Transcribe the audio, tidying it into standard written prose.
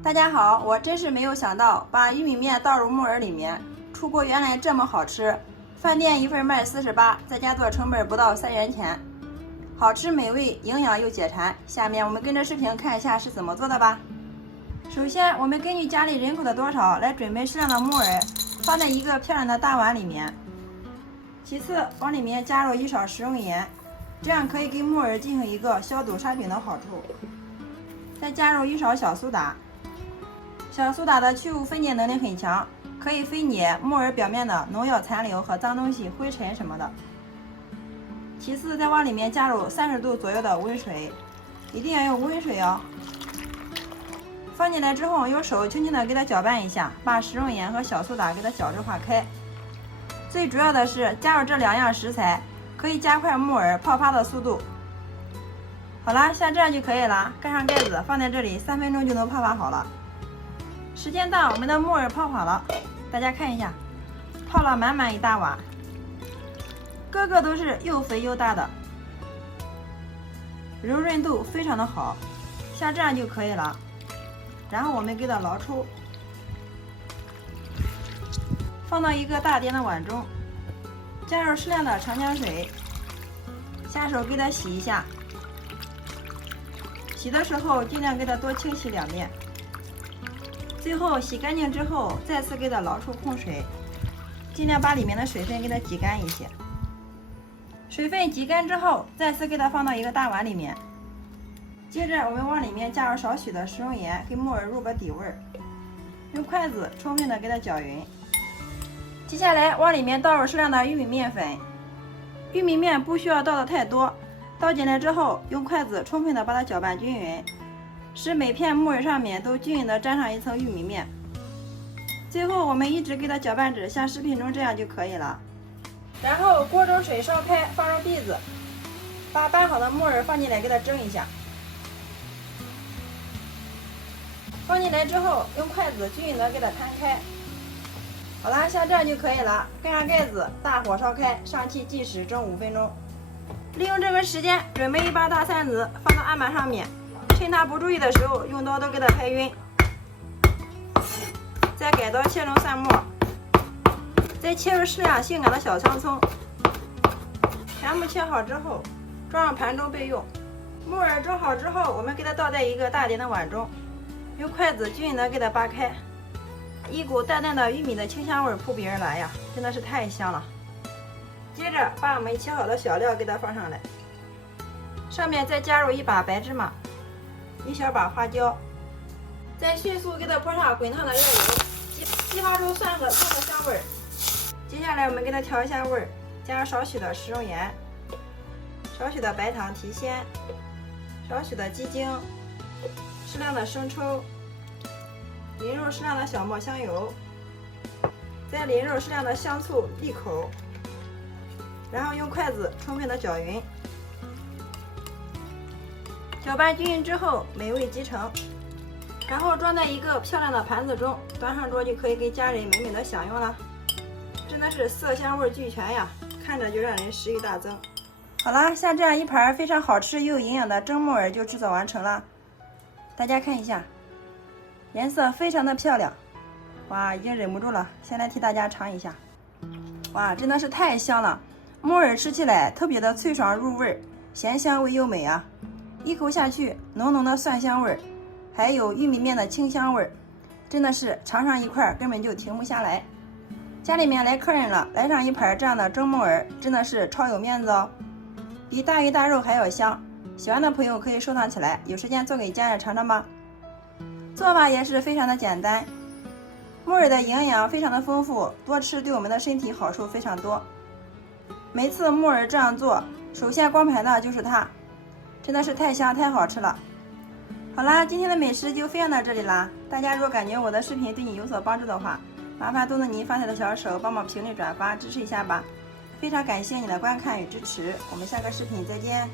大家好，我真是没有想到，把玉米面倒入木耳里面，出锅原来这么好吃。饭店一份卖48，在家做成本不到3元钱，好吃美味，营养又解馋。下面我们跟着视频看一下是怎么做的吧。首先，我们根据家里人口的多少来准备适量的木耳，放在一个漂亮的大碗里面。其次，往里面加入1勺食用盐，这样可以给木耳进行一个消毒杀菌的好处。再加入1勺小苏打。小苏打的去污分解能力很强，可以分解木耳表面的农药残留和脏东西、灰尘什么的。其次，再往里面加入30度左右的温水，一定要用温水哦。放进来之后，用手轻轻的给它搅拌一下，把食用盐和小苏打给它搅至化开。最主要的是加入这2样食材，可以加快木耳泡发的速度。好了，像这样就可以了，盖上盖子，放在这里3分钟就能泡发好了。时间到，我们的木耳泡好了，大家看一下，泡了满满一大碗，个个都是又肥又大的，柔韧度非常的好，像这样就可以了。然后我们给它捞出，放到一个大点的碗中，加入适量的长江水，下手给它洗一下。洗的时候尽量给它多清洗2遍。最后洗干净之后，再次给它捞出控水，尽量把里面的水分给它挤干一些。水分挤干之后，再次给它放到一个大碗里面。接着我们往里面加入少许的食用盐，给木耳入个底味儿。用筷子充分的给它搅匀。接下来往里面倒入适量的玉米面粉。玉米面不需要倒的太多，倒进来之后，用筷子充分的把它搅拌均匀。使每片木耳上面都均匀的沾上一层玉米面。最后我们一直给它搅拌至像视频中这样就可以了。然后锅中水烧开，放入篦子，把拌好的木耳放进来给它蒸一下。放进来之后，用筷子均匀的给它摊开。好啦，像这样就可以了。盖上盖子，大火烧开，上气计时蒸5分钟。利用这个时间，准备一把大扇子放到案板上面。趁它不注意的时候，用刀都给它拍匀，再改刀切成蒜末，再切入适量性感的小香葱，全部切好之后，装上盘中备用。木耳蒸好之后，我们给它倒在一个大点的碗中，用筷子均匀的给它扒开，一股淡淡的玉米的清香味扑鼻而来呀，真的是太香了。接着把我们切好的小料给它放上来，上面再加入1把白芝麻。1小把花椒，再迅速给它泼上滚烫的热油，激发出蒜和葱的香味儿。接下来我们给它调一下味儿，加入少许的食用盐，少许的白糖提鲜，少许的鸡精，适量的生抽，淋入适量的小磨香油，再淋入适量的香醋利口，然后用筷子充分的搅匀。搅拌均匀之后，美味即成，然后装在一个漂亮的盘子中，端上桌就可以给家人美美的享用了。真的是色香味俱全呀，看着就让人食欲大增。好啦，像这样一盘非常好吃又有营养的蒸木耳就制作完成了。大家看一下，颜色非常的漂亮，哇，已经忍不住了，先来替大家尝一下。哇，真的是太香了，木耳吃起来特别的脆爽入味，咸香味优美啊。一口下去，浓浓的蒜香味儿，还有玉米面的清香味儿，真的是尝上一块根本就停不下来。家里面来客人了，来上一盘这样的蒸木耳，真的是超有面子哦，比大鱼大肉还要香。喜欢的朋友可以收藏起来，有时间做给家人尝尝吧。做法也是非常的简单，木耳的营养非常的丰富，多吃对我们的身体好处非常多。每次木耳这样做，首先光盘的就是它。真的是太香太好吃了。好啦，今天的美食就分享到这里啦。大家如果感觉我的视频对你有所帮助的话，麻烦动动您发财的小手，帮忙评论转发支持一下吧。非常感谢你的观看与支持，我们下个视频再见。